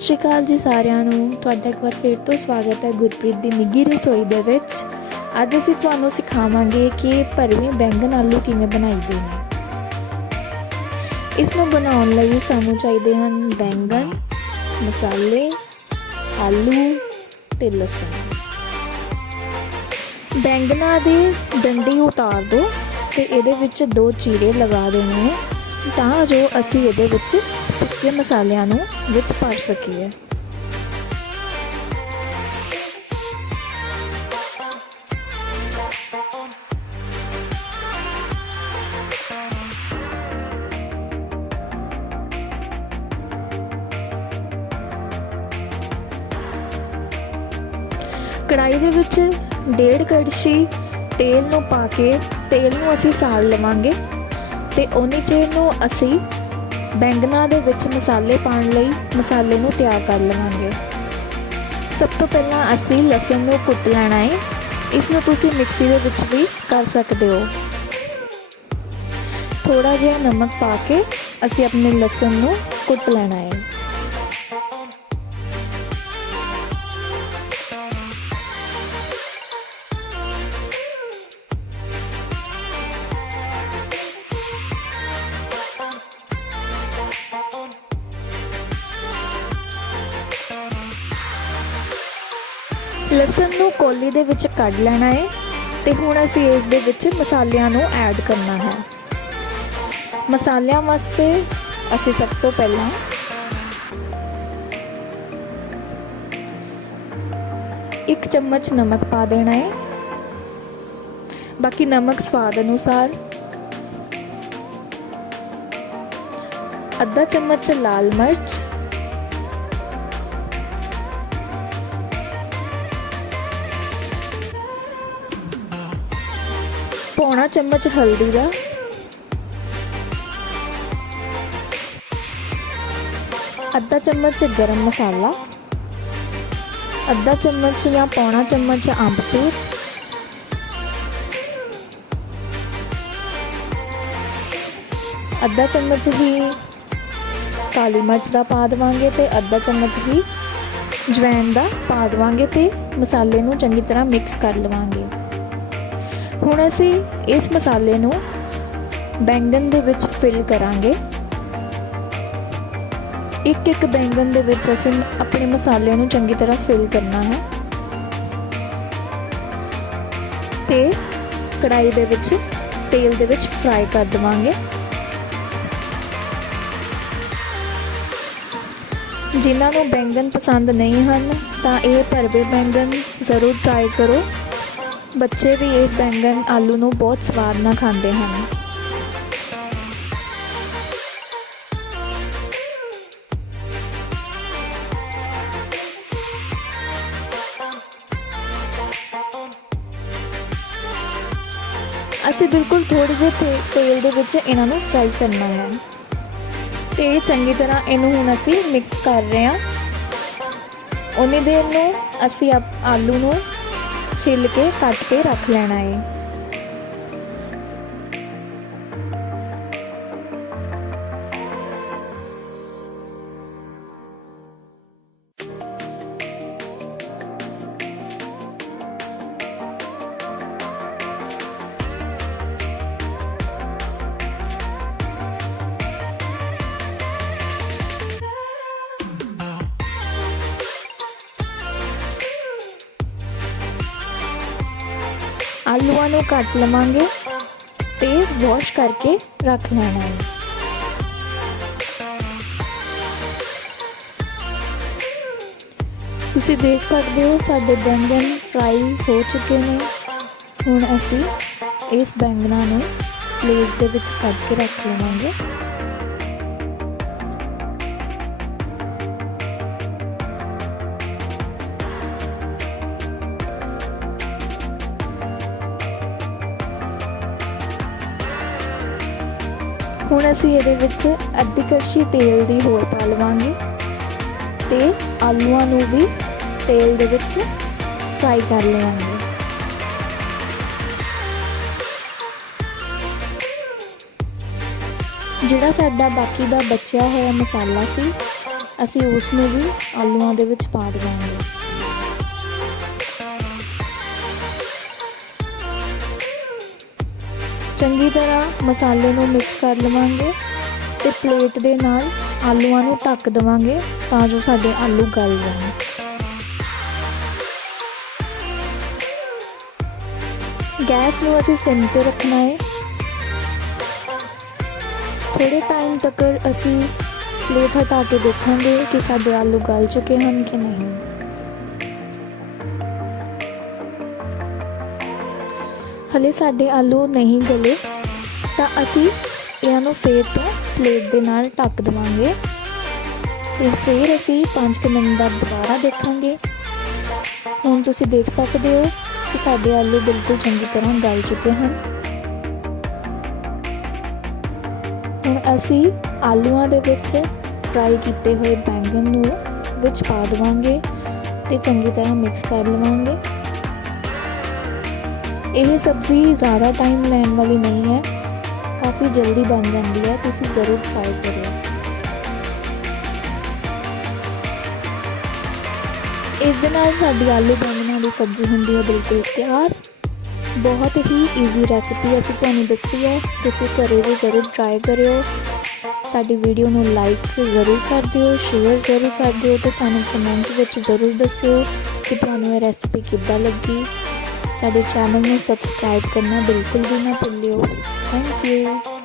ਸ਼੍ਰੀ ਅਕਾਲ ਜੀ ਸਾਰਿਆਂ ਨੂੰ। ਤੁਹਾਡਾ ਇੱਕ ਵਾਰ ਫੇਰ ਤੋਂ ਸਵਾਗਤ ਹੈ ਗੁਰਪ੍ਰੀਤ ਦੀ ਨਿੱਗੀ ਰਸੋਈ ਦੇ ਵਿੱਚ। ਅੱਜ ਅਸੀਂ ਤੁਹਾਨੂੰ ਸਿਖਾਵਾਂਗੇ ਕਿ ਭਰਵੇਂ ਬੈਂਗਣ ਆਲੂ ਕਿਵੇਂ ਬਣਾਈਦੇ ਨੇ। ਇਸ ਨੂੰ ਬਣਾਉਣ ਲਈ ਸਾਨੂੰ ਚਾਹੀਦੇ ਹਨ ਬੈਂਗਣ, ਮਸਾਲੇ, ਆਲੂ ਤੇ ਲਸਣ। ਬੈਂਗਣਾ ਦੇ ਡੰਡੀ ਉਤਾਰ ਦਿਓ ਤੇ ਇਹਦੇ ਵਿੱਚ ਦੋ ਚੀਰੇ ਲਗਾ ਦੇਣੇ ਨੇ। ਤਾਂ ਜੋ ਅਸੀਂ ਇਹਦੇ ਵਿੱਚ ਸੁੱਕੇ ਮਸਾਲਿਆਂ ਨੂੰ ਵਿੱਚ ਭਰ ਸਕੀਏ। ਕੜਾਈ ਦੇ ਵਿੱਚ ਡੇਢ ਕੜਛੀ ਤੇਲ ਨੂੰ ਪਾ ਕੇ ਤੇਲ ਨੂੰ ਅਸੀਂ ਸਾੜ ਲਵਾਂਗੇ। ਤੇ ਉਨੀ ਚਿਰ ਨੂੰ ਅਸੀਂ ਬੈਂਗਣਾ ਦੇ ਵਿੱਚ ਮਸਾਲੇ ਪਾਉਣ ਲਈ ਮਸਾਲੇ ਨੂੰ ਤਿਆਰ ਕਰ ਲਵਾਂਗੇ। ਸਭ ਤੋਂ ਪਹਿਲਾਂ ਅਸੀਂ ਲਸਣ ਨੂੰ ਕੁੱਟ ਲੈਣਾ ਹੈ ਇਸ ਨੂੰ ਤੁਸੀਂ ਮਿਕਸੀ ਦੇ ਵਿੱਚ ਵੀ ਕਰ ਸਕਦੇ ਹੋ। ਥੋੜਾ ਜਿਹਾ ਨਮਕ ਪਾ ਕੇ ਅਸੀਂ ਆਪਣੇ ਲਸਣ ਨੂੰ ਕੁੱਟ ਲੈਣਾ ਹੈ ਲਸਣ ਨੂੰ ਕੋਲੀ ਦੇ ਵਿੱਚ ਕੱਢ ਲੈਣਾ ਹੈ ਤੇ ਹੁਣ ਅਸੀਂ ਇਸ ਦੇ ਵਿੱਚ ਮਸਾਲਿਆਂ ਨੂੰ ਐਡ ਕਰਨਾ ਹੈ। ਮਸਾਲਿਆਂ ਵਾਸਤੇ ਅਸੀਂ ਸਭ ਤੋਂ ਪਹਿਲਾਂ ਇੱਕ ਚਮਚ ਨਮਕ ਪਾ ਦੇਣਾ ਹੈ ਬਾਕੀ ਨਮਕ ਸਵਾਦ ਅਨੁਸਾਰ ਅੱਧਾ ਚਮਚ ਲਾਲ ਮਿਰਚ ਪੌਣਾ ਚਮਚ ਹਲਦੀ ਦਾ। ਅੱਧਾ ਚਮਚ ਗਰਮ ਮਸਾਲਾ। ਅੱਧਾ ਚਮਚ ਜਾਂ ਪੌਣਾ ਚਮਚ ਅੰਬਚੂਰ। ਅੱਧਾ ਚਮਚ ਹੀ ਕਾਲੀ ਮਿਰਚ ਦਾ ਪਾ ਦੇਵਾਂਗੇ ਤੇ ਅੱਧਾ ਚਮਚ ਹੀ ਜਵੈਨ ਦਾ ਪਾ ਦੇਵਾਂਗੇ ਤੇ ਮਸਾਲੇ ਨੂੰ ਚੰਗੀ ਤਰ੍ਹਾਂ ਮਿਕਸ ਕਰ ਲਵਾਂਗੇ। ਹੁਣ ਅਸੀਂ ਇਸ ਮਸਾਲੇ ਨੂੰ ਬੈਂਗਣ ਦੇ ਵਿੱਚ ਫਿਲ ਕਰਾਂਗੇ। ਇੱਕ ਇੱਕ ਬੈਂਗਣ ਦੇ ਵਿੱਚ ਅਸੀਂ ਆਪਣੇ ਮਸਾਲੇ ਨੂੰ ਚੰਗੀ ਤਰ੍ਹਾਂ ਫਿਲ ਕਰਨਾ ਹੈ। ਤੇ ਕੜਾਈ ਦੇ ਵਿੱਚ ਤੇਲ ਦੇ ਵਿੱਚ ਫਰਾਈ ਕਰ ਦਵਾਂਗੇ। ਜਿਨ੍ਹਾਂ ਨੂੰ ਬੈਂਗਣ ਪਸੰਦ ਨਹੀਂ ਹਨ, ਤਾਂ ਇਹ ਭਰਵੇ ਬੈਂਗਣ ਜ਼ਰੂਰ ਟਰਾਈ ਕਰੋ। ਬੱਚੇ ਵੀ ਇਸ ਬੈਂਗਣ ਆਲੂ ਨੂੰ ਬਹੁਤ ਸਵਾਦ ਨਾਲ ਖਾਂਦੇ ਹਨ। ਅਸੀਂ ਬਿਲਕੁਲ ਥੋੜੇ ਜਿਹੇ ਤੇਲ ਦੇ ਵਿੱਚ ਇਹਨਾਂ ਨੂੰ ਫਰਾਈ ਕਰਨਾ ਹੈ। ਤੇ ਚੰਗੀ ਤਰ੍ਹਾਂ ਇਹਨੂੰ ਹੁਣ ਅਸੀਂ ਮਿਕਸ ਕਰ ਰਹੇ ਹਾਂ। ਉਨੀ ਦੇਰ ਨੂੰ ਅਸੀਂ ਆਲੂ ਨੂੰ ਛਿੱਲ ਕੇ ਕੱਟ ਕੇ ਰੱਖ ਲੈਣਾ ਹੈ ਆਲੂਆਂ ਨੂੰ ਕੱਟ ਲਵਾਂਗੇ ਤੇ ਵਾਸ਼ ਕਰਕੇ ਰੱਖ ਲੈਣਾ ਹੈ। ਤੁਸੀਂ ਦੇਖ ਸਕਦੇ ਹੋ ਸਾਡੇ ਬੈਂਗਣ ਫਰਾਈ ਹੋ ਚੁੱਕੇ ਨੇ। ਹੁਣ ਅਸੀਂ ਇਸ ਬੈਂਗਣਾ ਨੂੰ ਪਲੇਟ ਦੇ ਵਿੱਚ ਕੱਢ ਕੇ ਰੱਖ ਲਵਾਂਗੇ। ਹੁਣ ਅਸੀਂ ਇਹਦੇ ਵਿੱਚ ਅੱਧੀ ਕੜਛੀ ਤੇਲ ਦੀ ਹੋਰ ਪਾ ਲਵਾਂਗੇ ਤੇ ਆਲੂਆਂ ਨੂੰ ਵੀ ਤੇਲ ਦੇ ਵਿੱਚ ਫਰਾਈ ਕਰ ਲਵਾਂਗੇ। ਜਿਹੜਾ ਸਾਡਾ ਬਾਕੀ ਦਾ ਬਚਿਆ ਹੋਇਆ ਮਸਾਲਾ ਸੀ, ਅਸੀਂ ਉਸ ਨੂੰ ਵੀ ਆਲੂਆਂ ਦੇ ਵਿੱਚ ਪਾ ਦੇਵਾਂਗੇ। ਚੰਗੀ ਤਰ੍ਹਾਂ ਮਸਾਲੇ ਨੂੰ ਮਿਕਸ ਕਰ ਲਵਾਂਗੇ ਤੇ ਪਲੇਟ ਦੇ ਨਾਲ ਆਲੂਆਂ ਨੂੰ ਢੱਕ ਦੇਵਾਂਗੇ ਤਾਂ ਜੋ ਸਾਡੇ ਆਲੂ ਗਲ ਜਾਣ। ਗੈਸ ਨੂੰ ਅਸੀਂ ਸਿਮ ਤੇ ਰੱਖਣਾ ਹੈ। ਥੋੜੇ ਟਾਈਮ ਤੱਕ ਅਸੀਂ ਪਲੇਟ ਹਟਾ ਕੇ ਦੇਖਾਂਗੇ ਕਿ ਸਾਡੇ ਆਲੂ ਗਲ ਚੁੱਕੇ ਹਨ ਕਿ ਨਹੀਂ। ਹਲੇ ਸਾਡੇ ਆਲੂ ਨਹੀਂ ਗਲੇ, ਤਾਂ ਅਸੀਂ ਇਹਨਾਂ ਨੂੰ ਫੇਰ ਤੋਂ ਪਲੇਟ ਦੇ ਨਾਲ ਢੱਕ ਦੇਵਾਂਗੇ। ਤੇ ਫਿਰ ਅਸੀਂ 5 ਮਿੰਟ ਬਾਅਦ ਦੁਬਾਰਾ ਦੇਖਾਂਗੇ। ਹੁਣ ਤੁਸੀਂ ਦੇਖ ਸਕਦੇ ਹੋ ਕਿ ਸਾਡੇ ਆਲੂ ਬਿਲਕੁਲ ਚੰਗੀ ਤਰ੍ਹਾਂ ਗਲ ਚੁੱਕੇ ਹਨ। ਹੁਣ ਅਸੀਂ ਆਲੂਆਂ ਦੇ ਵਿੱਚ ਫਰਾਈ ਕੀਤੇ ਹੋਏ ਬੈਂਗਣ ਨੂੰ ਵਿੱਚ ਪਾ ਦੇਵਾਂਗੇ ਤੇ ਚੰਗੀ ਤਰ੍ਹਾਂ ਮਿਕਸ ਕਰ ਲਵਾਂਗੇ। ਇਹ ਸਬਜ਼ੀ ਜ਼ਿਆਦਾ ਟਾਈਮ ਲੈਣ ਵਾਲੀ ਨਹੀਂ ਹੈ। ਕਾਫੀ ਜਲਦੀ ਬਣ ਜਾਂਦੀ ਹੈ। ਤੁਸੀਂ ਜ਼ਰੂਰ ਟਰਾਈ ਕਰਿਓ। ਇਸ ਦੇ ਨਾਲ ਸਾਡੀ ਆਲੂ ਬੈਂਗਨਾਂ ਦੀ ਸਬਜ਼ੀ ਹੁੰਦੀ ਹੈ ਬਿਲਕੁਲ ਤਿਆਰ। ਬਹੁਤ ਹੀ ਈਜ਼ੀ ਰੈਸਿਪੀ ਅਸੀਂ ਤੁਹਾਨੂੰ ਦੱਸੀ ਹੈ। ਤੁਸੀਂ ਘਰੇ ਵੀ ਜ਼ਰੂਰ ਟਰਾਈ ਕਰਿਓ। ਸਾਡੀ ਵੀਡੀਓ ਨੂੰ ਲਾਈਕ ਜ਼ਰੂਰ ਕਰ ਦਿਓ ਸ਼ੇਅਰ ਜ਼ਰੂਰ ਕਰ ਦਿਓ ਤੇ ਸਾਨੂੰ ਕਮੈਂਟ ਵਿੱਚ ਜ਼ਰੂਰ ਦੱਸਿਓ ਕਿ ਤੁਹਾਨੂੰ ਇਹ ਰੈਸਿਪੀ ਕਿੱਦਾਂ ਲੱਗੀ। ਸਾਡੇ ਚੈਨਲ ਨੂੰ ਸਬਸਕ੍ਰਾਈਬ ਕਰਨਾ ਬਿਲਕੁਲ ਵੀ ਨਾ ਭੁੱਲਿਓ। Thank you